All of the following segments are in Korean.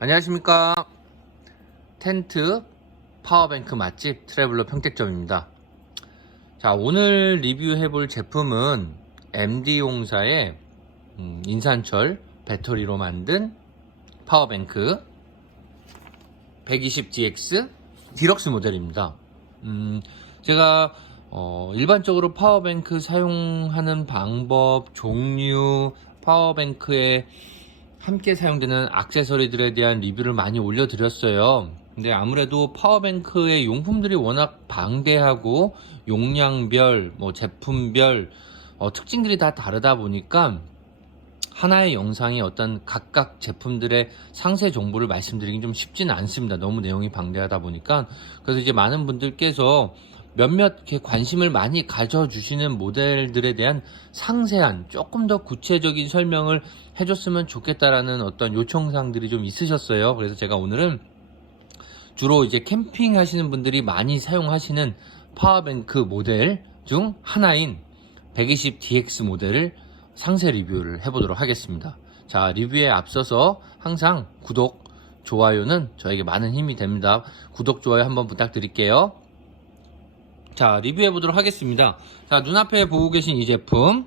안녕하십니까. 텐트 파워뱅크 맛집 트래블러 평택점입니다. 자, 오늘 리뷰해볼 제품은 MD용사의 인산철 배터리로 만든 파워뱅크 120DX 디럭스 모델입니다. 제가 일반적으로 파워뱅크 사용하는 방법, 종류, 파워뱅크에 함께 사용되는 액세서리들에 대한 리뷰를 많이 올려드렸어요. 근데 아무래도 파워뱅크의 용품들이 워낙 방대하고 용량별, 제품별 특징들이 다 다르다 보니까 하나의 영상에 어떤 각각 제품들의 상세 정보를 말씀드리긴 좀 쉽지는 않습니다. 너무 내용이 방대하다 보니까. 그래서 이제 많은 분들께서 몇몇 이렇게 관심을 많이 가져주시는 모델들에 대한 상세한 조금 더 구체적인 설명을 해줬으면 좋겠다라는 어떤 요청사항들이 좀 있으셨어요. 그래서 제가 오늘은 주로 이제 캠핑 하시는 분들이 많이 사용하시는 파워뱅크 모델 중 하나인 120DX 모델을 상세 리뷰를 해보도록 하겠습니다. 자, 리뷰에 앞서서 항상 구독, 좋아요는 저에게 많은 힘이 됩니다. 구독, 좋아요 한번 부탁드릴게요. 자, 리뷰해 보도록 하겠습니다. 자, 눈앞에 보고 계신 이 제품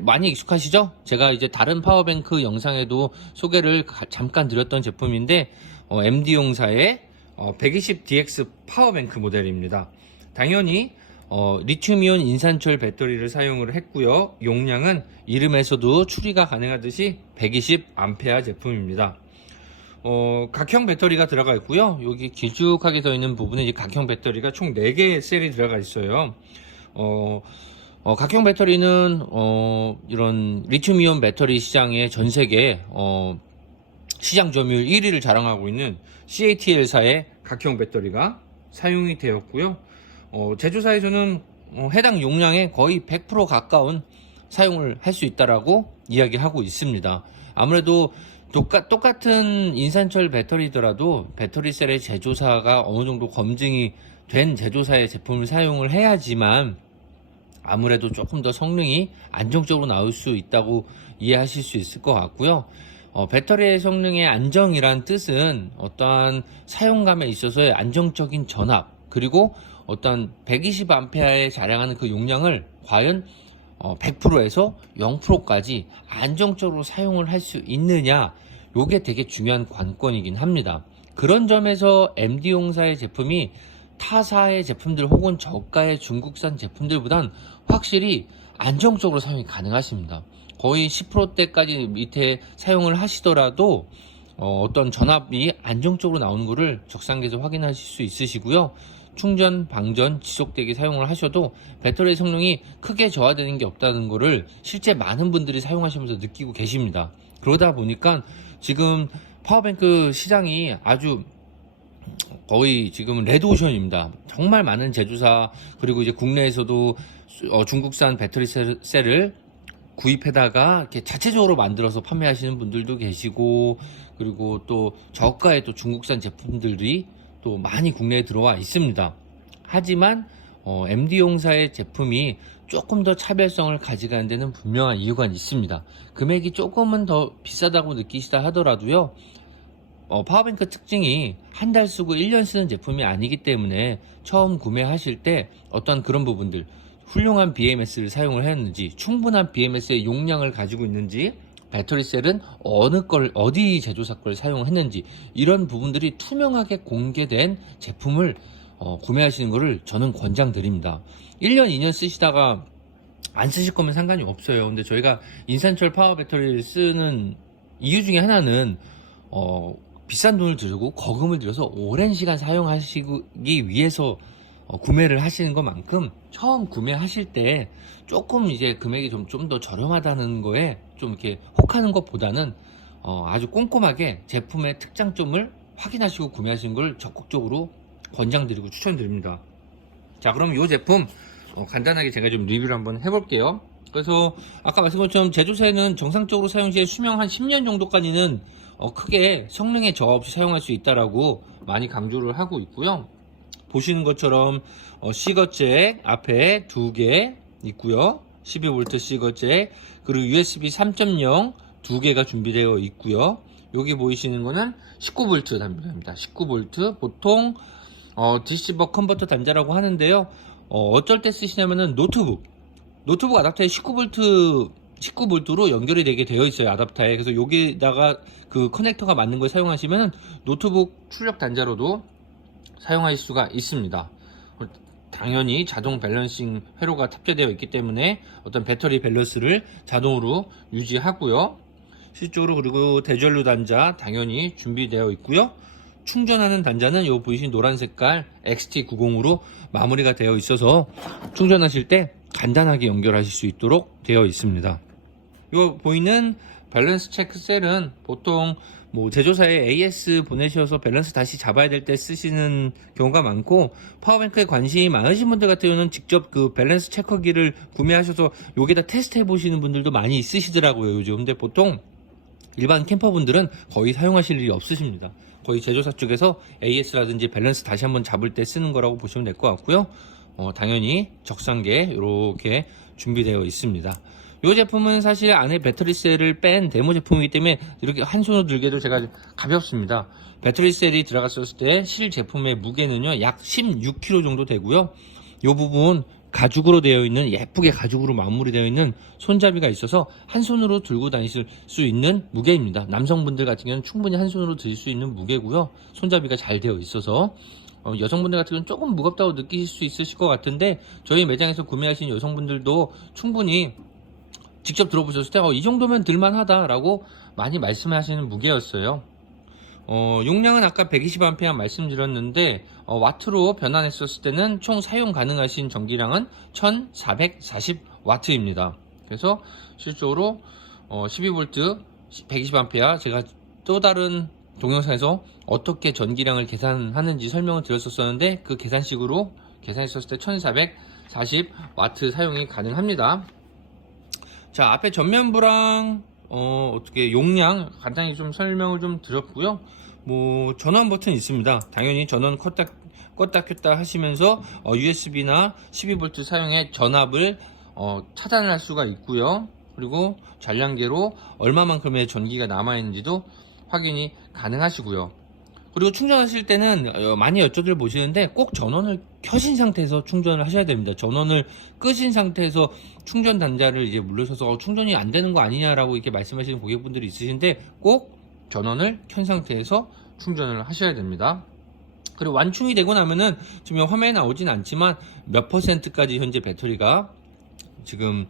많이 익숙하시죠? 제가 이제 다른 파워뱅크 영상에도 소개를 잠깐 드렸던 제품인데 MD용사의 120DX 파워뱅크 모델입니다. 당연히 리튬이온 인산철 배터리를 사용을 했고요. 용량은 이름에서도 추리가 가능하듯이 120A 제품입니다. 각형 배터리가 들어가 있고요. 여기 길쭉하게 더 있는 부분에 이제 각형 배터리가 총 4개의 셀이 들어가 있어요. 각형 배터리는 이런 리튬이온 배터리 시장의 전 세계 시장 점유율 1위를 자랑하고 있는 CATL사의 각형 배터리가 사용이 되었고요. 제조사에서는 해당 용량의 거의 100% 가까운 사용을 할 수 있다라고 이야기하고 있습니다. 아무래도 똑같은 인산철 배터리더라도 배터리셀의 제조사가 어느 정도 검증이 된 제조사의 제품을 사용을 해야지만 아무래도 조금 더 성능이 안정적으로 나올 수 있다고 이해하실 수 있을 것 같고요. 배터리의 성능의 안정이란 뜻은 어떠한 사용감에 있어서의 안정적인 전압, 그리고 어떤 120A에 자랑하는 그 용량을 과연 100%에서 0%까지 안정적으로 사용을 할 수 있느냐, 요게 되게 중요한 관건이긴 합니다. 그런 점에서 MD용사의 제품이 타사의 제품들 혹은 저가의 중국산 제품들보단 확실히 안정적으로 사용이 가능하십니다. 거의 10%대까지 밑에 사용을 하시더라도 어떤 전압이 안정적으로 나오는 것을 적상기에서 확인하실 수 있으시고요. 충전, 방전, 지속되게 사용을 하셔도 배터리 성능이 크게 저하되는 게 없다는 것을 실제 많은 분들이 사용하시면서 느끼고 계십니다. 그러다 보니까 지금 파워뱅크 시장이 아주 거의 지금은 레드오션입니다. 정말 많은 제조사, 그리고 이제 국내에서도 중국산 배터리 셀을 구입해다가 이렇게 자체적으로 만들어서 판매하시는 분들도 계시고, 그리고 또 저가의 또 중국산 제품들이 또 많이 국내에 들어와 있습니다. 하지만 MD용사의 제품이 조금 더 차별성을 가져가는 데는 분명한 이유가 있습니다. 금액이 조금은 더 비싸다고 느끼시다 하더라도요, 파워뱅크 특징이 한 달 쓰고 1년 쓰는 제품이 아니기 때문에 처음 구매하실 때 어떤 그런 부분들, 훌륭한 BMS를 사용을 했는지, 충분한 BMS의 용량을 가지고 있는지, 배터리셀은 어디 제조사 걸 사용했는지, 이런 부분들이 투명하게 공개된 제품을 구매하시는 것을 저는 권장드립니다. 1년, 2년 쓰시다가 안 쓰실 거면 상관이 없어요. 근데 저희가 인산철 파워 배터리를 쓰는 이유 중에 하나는 비싼 돈을 들고 거금을 들여서 오랜 시간 사용하시기 위해서 구매를 하시는 것만큼 처음 구매하실 때 조금 이제 금액이 좀 더 저렴하다는 거에 좀 이렇게 혹하는 것보다는 아주 꼼꼼하게 제품의 특장점을 확인하시고 구매하시는 걸 적극적으로 권장드리고 추천드립니다. 자, 그럼 이 제품 간단하게 제가 좀 리뷰를 한번 해볼게요. 그래서 아까 말씀드린 것처럼 제조사에는 정상적으로 사용 시에 수명 한 10년 정도까지는 크게 성능에 저하 없이 사용할 수 있다라고 많이 강조를 하고 있고요. 보시는 것처럼 C거잭 앞에 2개 있고요. 12V C거잭, 그리고 USB 3.0 2개가 준비되어 있고요. 여기 보이시는 거는 19V 단자입니다. 19V 보통 DC 버크 컨버터 단자라고 하는데요. 어쩔 때 쓰시냐면은 노트북 아답터에 19V로 연결이 되게 되어 있어요. 아답터에. 그래서 여기다가 그 커넥터가 맞는 걸 사용하시면 노트북 출력 단자로도 사용하실 수가 있습니다. 당연히 자동 밸런싱 회로가 탑재되어 있기 때문에 어떤 배터리 밸런스를 자동으로 유지하고요. 실적으로 그리고 대전류 단자 당연히 준비되어 있고요. 충전하는 단자는 요 보이신 노란 색깔 XT90으로 마무리가 되어 있어서 충전하실 때 간단하게 연결하실 수 있도록 되어 있습니다. 요 보이는 밸런스 체크 셀은 보통 뭐 제조사에 AS 보내셔서 밸런스 다시 잡아야 될 때 쓰시는 경우가 많고, 파워뱅크에 관심이 많으신 분들 같은 경우는 직접 그 밸런스 체커기를 구매하셔서 여기다 테스트 해 보시는 분들도 많이 있으시더라고요, 요즘. 근데 보통 일반 캠퍼분들은 거의 사용하실 일이 없으십니다. 거의 제조사 쪽에서 AS라든지 밸런스 다시 한번 잡을 때 쓰는 거라고 보시면 될 것 같고요. 당연히 적상계 이렇게 준비되어 있습니다. 이 제품은 사실 안에 배터리셀을 뺀 데모 제품이기 때문에 이렇게 한 손으로 들기도 제가 가볍습니다. 배터리셀이 들어갔을 때 실 제품의 무게는요 약 16kg 정도 되고요. 이 부분 가죽으로 되어 있는, 예쁘게 가죽으로 마무리되어 있는 손잡이가 있어서 한 손으로 들고 다니실 수 있는 무게입니다. 남성분들 같은 경우는 충분히 한 손으로 들 수 있는 무게고요. 손잡이가 잘 되어 있어서 여성분들 같은 경우는 조금 무겁다고 느끼실 수 있으실 것 같은데, 저희 매장에서 구매하신 여성분들도 충분히 직접 들어보셨을 때 이 정도면 들만하다 라고 많이 말씀하시는 무게였어요. 용량은 아까 120A 말씀드렸는데 와트로 변환했었을 때는 총 사용 가능하신 전기량은 1440W입니다. 그래서 실적으로 12V 120A 제가 또 다른 동영상에서 어떻게 전기량을 계산하는지 설명을 드렸었는데, 그 계산식으로 계산했었을 때 1440W 사용이 가능합니다. 자, 앞에 전면부랑 어떻게 용량 간단히 좀 설명을 좀 드렸고요. 뭐 전원 버튼 있습니다. 당연히 전원 껐다 켰다 하시면서 USB나 12V 사용해 전압을 차단을 할 수가 있고요. 그리고 잔량계로 얼마만큼의 전기가 남아 있는지도 확인이 가능하시고요. 그리고 충전하실 때는 많이 여쭤들 보시는데 꼭 전원을 켜신 상태에서 충전을 하셔야 됩니다. 전원을 끄신 상태에서 충전 단자를 이제 물르셔서 충전이 안 되는 거 아니냐라고 이렇게 말씀하시는 고객분들이 있으신데, 꼭 전원을 켠 상태에서 충전을 하셔야 됩니다. 그리고 완충이 되고 나면은 지금 화면에 나오진 않지만 몇 %까지 현재 배터리가 지금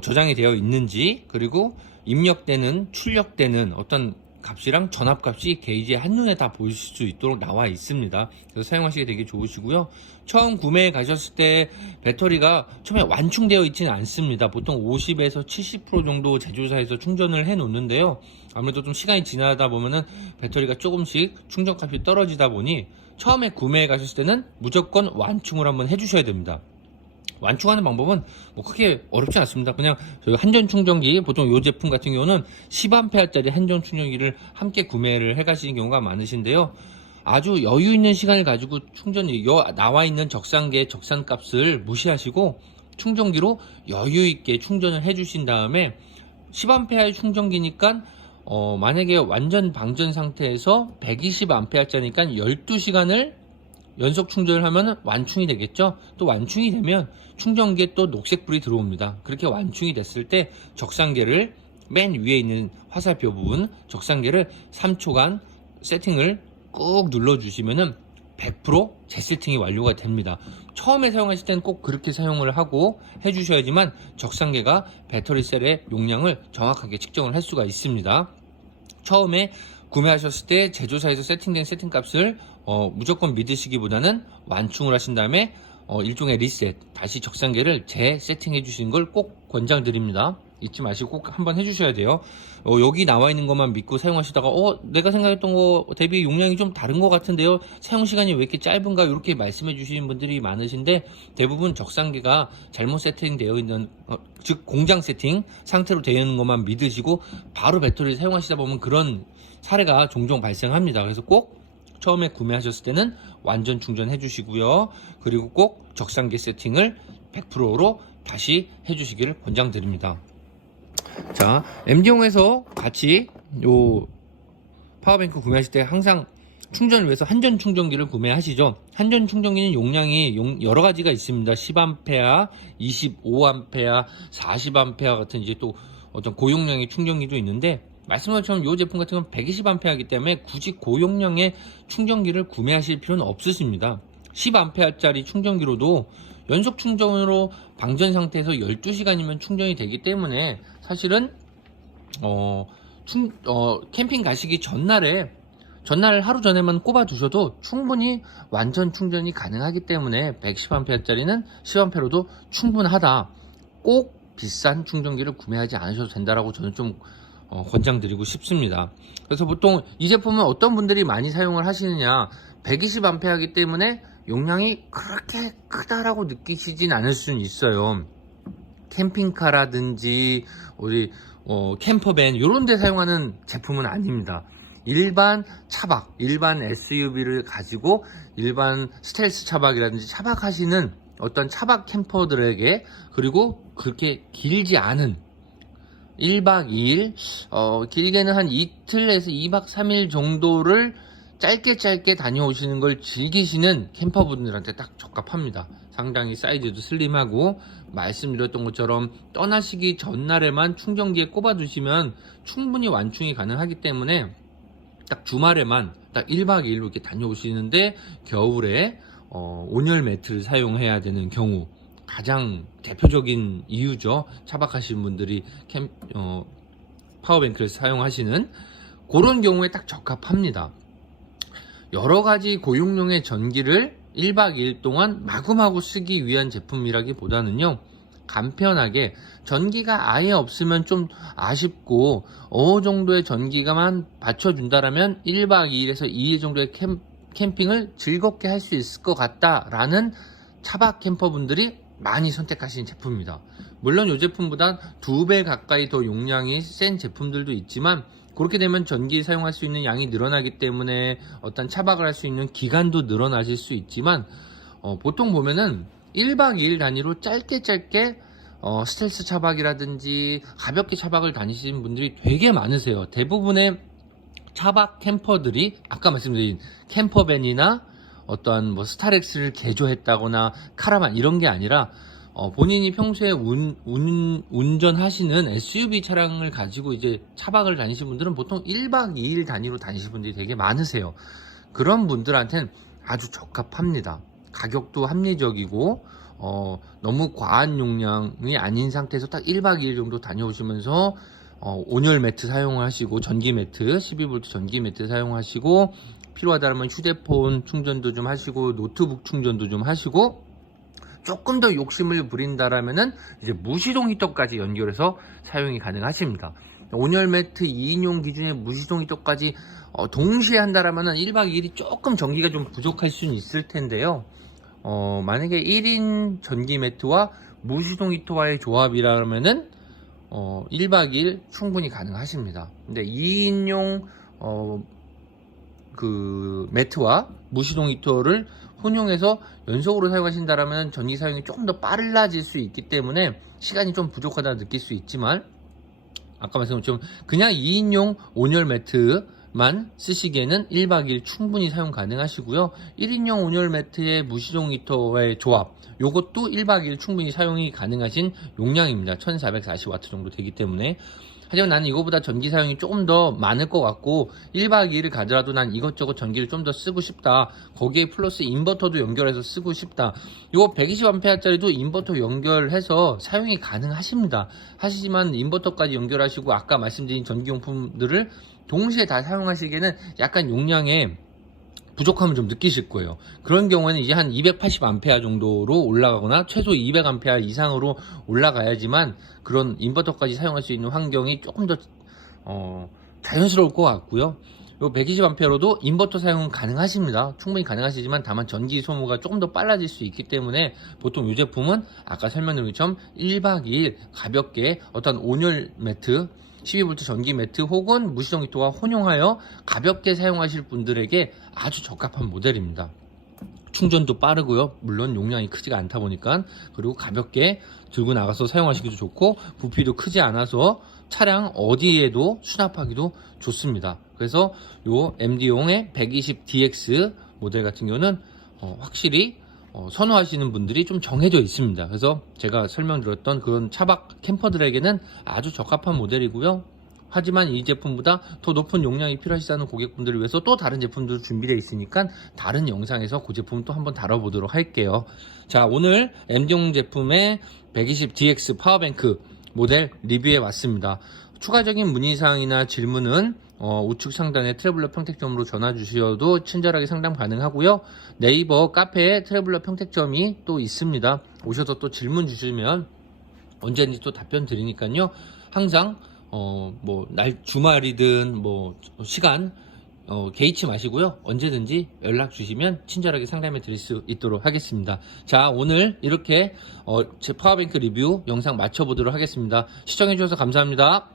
저장이 되어 있는지, 그리고 입력되는 출력되는 어떤 값이랑 전압값이 게이지에 한눈에 다 보실 수 있도록 나와 있습니다. 그래서 사용하시기 되게 좋으시고요. 처음 구매해 가셨을 때 배터리가 처음에 완충되어 있지는 않습니다. 보통 50에서 70% 정도 제조사에서 충전을 해 놓는데요. 아무래도 좀 시간이 지나다 보면은 배터리가 조금씩 충전값이 떨어지다 보니 처음에 구매해 가셨을 때는 무조건 완충을 한번 해 주셔야 됩니다. 완충하는 방법은 뭐 크게 어렵지 않습니다. 그냥 저희 한전 충전기, 보통 이 제품 같은 경우는 10A짜리 한전 충전기를 함께 구매를 해 가시는 경우가 많으신데요. 아주 여유 있는 시간을 가지고 충전기, 나와 있는 적상계 적산값을 무시하시고 충전기로 여유 있게 충전을 해 주신 다음에 10A의 충전기니까 만약에 완전 방전 상태에서 120A짜리니까 12시간을 연속 충전을 하면 완충이 되겠죠. 또 완충이 되면 충전기에 또 녹색불이 들어옵니다. 그렇게 완충이 됐을 때 적상계를 맨 위에 있는 화살표 부분 적상계를 3초간 세팅을 꾹 눌러 주시면은 100% 재세팅이 완료가 됩니다. 처음에 사용하실 때는 꼭 그렇게 사용을 하고 해주셔야지만 적상계가 배터리셀의 용량을 정확하게 측정을 할 수가 있습니다. 처음에 구매하셨을 때 제조사에서 세팅된 세팅값을 무조건 믿으시기보다는 완충을 하신 다음에 일종의 리셋, 다시 적상계를 재세팅해 주시는 걸 꼭 권장드립니다. 잊지 마시고 꼭 한번 해주셔야 돼요. 여기 나와 있는 것만 믿고 사용하시다가 내가 생각했던 거 대비 용량이 좀 다른 것 같은데요, 사용 시간이 왜 이렇게 짧은가, 이렇게 말씀해 주시는 분들이 많으신데, 대부분 적상계가 잘못 세팅되어 있는 즉 공장 세팅 상태로 되어 있는 것만 믿으시고 바로 배터리를 사용하시다 보면 그런 사례가 종종 발생합니다. 그래서 꼭 처음에 구매하셨을 때는 완전 충전해 주시고요. 그리고 꼭 적상계 세팅을 100%로 다시 해주시기를 권장드립니다. 자, MD용에서 같이 요 파워뱅크 구매하실 때 항상 충전을 위해서 한전 충전기를 구매하시죠. 한전 충전기는 용량이 여러 가지가 있습니다. 10A, 25A, 40A 같은 이제 또 어떤 고용량의 충전기도 있는데, 말씀하신 것처럼 이 제품 같은 경우는 120A이기 때문에 굳이 고용량의 충전기를 구매하실 필요는 없으십니다. 10A짜리 충전기로도 연속 충전으로 방전 상태에서 12시간이면 충전이 되기 때문에 사실은 캠핑 가시기 전날 하루 전에만 꼽아 두셔도 충분히 완전 충전이 가능하기 때문에 110A짜리는 10A로도 충분하다. 꼭 비싼 충전기를 구매하지 않으셔도 된다라고 저는 좀 권장드리고 싶습니다. 그래서 보통 이 제품은 어떤 분들이 많이 사용을 하시느냐, 120A이기 때문에 용량이 그렇게 크다라고 느끼시진 않을 수는 있어요. 캠핑카라든지 우리 캠퍼밴 이런 데 사용하는 제품은 아닙니다. 일반 차박, 일반 SUV를 가지고 일반 스텔스 차박이라든지 차박하시는 어떤 차박 캠퍼들에게, 그리고 그렇게 길지 않은 1박 2일, 길게는 한 이틀에서 2박 3일 정도를 짧게 다녀오시는 걸 즐기시는 캠퍼분들한테 딱 적합합니다. 상당히 사이즈도 슬림하고, 말씀드렸던 것처럼 떠나시기 전날에만 충전기에 꼽아 두시면 충분히 완충이 가능하기 때문에 딱 주말에만 딱 1박 2일로 이렇게 다녀오시는데, 겨울에 온열 매트를 사용해야 되는 경우, 가장 대표적인 이유죠. 차박하시는 분들이 파워뱅크를 사용하시는 그런 경우에 딱 적합합니다. 여러가지 고용량의 전기를 1박 2일 동안 마구마구 쓰기 위한 제품이라기보다는요, 간편하게, 전기가 아예 없으면 좀 아쉽고 어느 정도의 전기가만 받쳐준다라면 1박 2일에서 2일 정도의 캠핑을 즐겁게 할 수 있을 것 같다라는 차박 캠퍼분들이 많이 선택하시는 제품입니다. 물론 이 제품보다 2배 가까이 더 용량이 센 제품들도 있지만, 그렇게 되면 전기 사용할 수 있는 양이 늘어나기 때문에 어떤 차박을 할 수 있는 기간도 늘어나실 수 있지만, 보통 보면은 1박 2일 단위로 짧게 스텔스 차박이라든지 가볍게 차박을 다니시는 분들이 되게 많으세요. 대부분의 차박 캠퍼들이 아까 말씀드린 캠퍼밴이나 어떠한 뭐 스타렉스를 개조했다거나 카라반 이런 게 아니라, 본인이 평소에 운전하시는 SUV 차량을 가지고 이제 차박을 다니시는 분들은 보통 1박 2일 단위로 다니시는 분들이 되게 많으세요. 그런 분들한테는 아주 적합합니다. 가격도 합리적이고, 너무 과한 용량이 아닌 상태에서 딱 1박 2일 정도 다녀오시면서 온열 매트 사용하시고, 전기 매트, 12V 전기 매트 사용하시고, 필요하다면 휴대폰 충전도 좀 하시고, 노트북 충전도 좀 하시고, 조금 더 욕심을 부린다라면은 이제 무시동 히터까지 연결해서 사용이 가능하십니다. 온열 매트 2인용 기준의 무시동 히터까지 동시에 한다라면은 1박 2일이 조금 전기가 좀 부족할 수는 있을 텐데요. 만약에 1인 전기 매트와 무시동 히터와의 조합이라면은 1박 2일 충분히 가능하십니다. 근데 2인용 그 매트와 무시동 히터를 혼용해서 연속으로 사용하신다라면 전기 사용이 조금 더 빨라질 수 있기 때문에 시간이 좀 부족하다 느낄 수 있지만, 아까 말씀드렸지만 그냥 2인용 온열 매트만 쓰시기에는 1박 2일 충분히 사용 가능하시고요. 1인용 온열 매트의 무시동 히터와의 조합, 요것도 1박 2일 충분히 사용이 가능하신 용량입니다. 1440W 정도 되기 때문에. 하지만 나는 이거보다 전기 사용이 조금 더 많을 것 같고 1박 2일을 가더라도 난 이것저것 전기를 좀 더 쓰고 싶다, 거기에 플러스 인버터도 연결해서 쓰고 싶다, 이거 120A짜리도 인버터 연결해서 사용이 가능하십니다. 하시지만 인버터까지 연결하시고 아까 말씀드린 전기용품들을 동시에 다 사용하시기에는 약간 용량에 부족함을 좀 느끼실 거예요. 그런 경우에는 이제 한 280A 정도로 올라가거나 최소 200A 이상으로 올라가야지만 그런 인버터까지 사용할 수 있는 환경이 조금 더 자연스러울 것 같고요. 요 120A로도 인버터 사용은 가능하십니다. 충분히 가능하시지만 다만 전기 소모가 조금 더 빨라질 수 있기 때문에 보통 이 제품은 아까 설명드린 것처럼 1박 2일 가볍게 어떤 온열 매트, 12V 전기 매트 혹은 무시동 히터와 혼용하여 가볍게 사용하실 분들에게 아주 적합한 모델입니다. 충전도 빠르고요. 물론 용량이 크지가 않다 보니까, 그리고 가볍게 들고 나가서 사용하시기도 좋고 부피도 크지 않아서 차량 어디에도 수납하기도 좋습니다. 그래서 요 MD용의 120DX 모델 같은 경우는 확실히 선호하시는 분들이 좀 정해져 있습니다. 그래서 제가 설명드렸던 그런 차박 캠퍼들에게는 아주 적합한 모델이고요. 하지만 이 제품보다 더 높은 용량이 필요하시다는 고객분들을 위해서 또 다른 제품도 준비되어 있으니까 다른 영상에서 그 제품 또 한번 다뤄보도록 할게요. 자, 오늘 MD용 제품의 120DX 파워뱅크 모델 리뷰해 왔습니다. 추가적인 문의사항이나 질문은 우측 상단에 트래블러 평택점으로 전화 주셔도 친절하게 상담 가능하고요. 네이버 카페에 트래블러 평택점이 또 있습니다. 오셔서 또 질문 주시면 언제든지 또 답변 드리니까요. 항상 주말이든 시간 개의치 마시고요. 언제든지 연락 주시면 친절하게 상담해 드릴 수 있도록 하겠습니다. 자, 오늘 이렇게 제 파워뱅크 리뷰 영상 마쳐보도록 하겠습니다. 시청해 주셔서 감사합니다.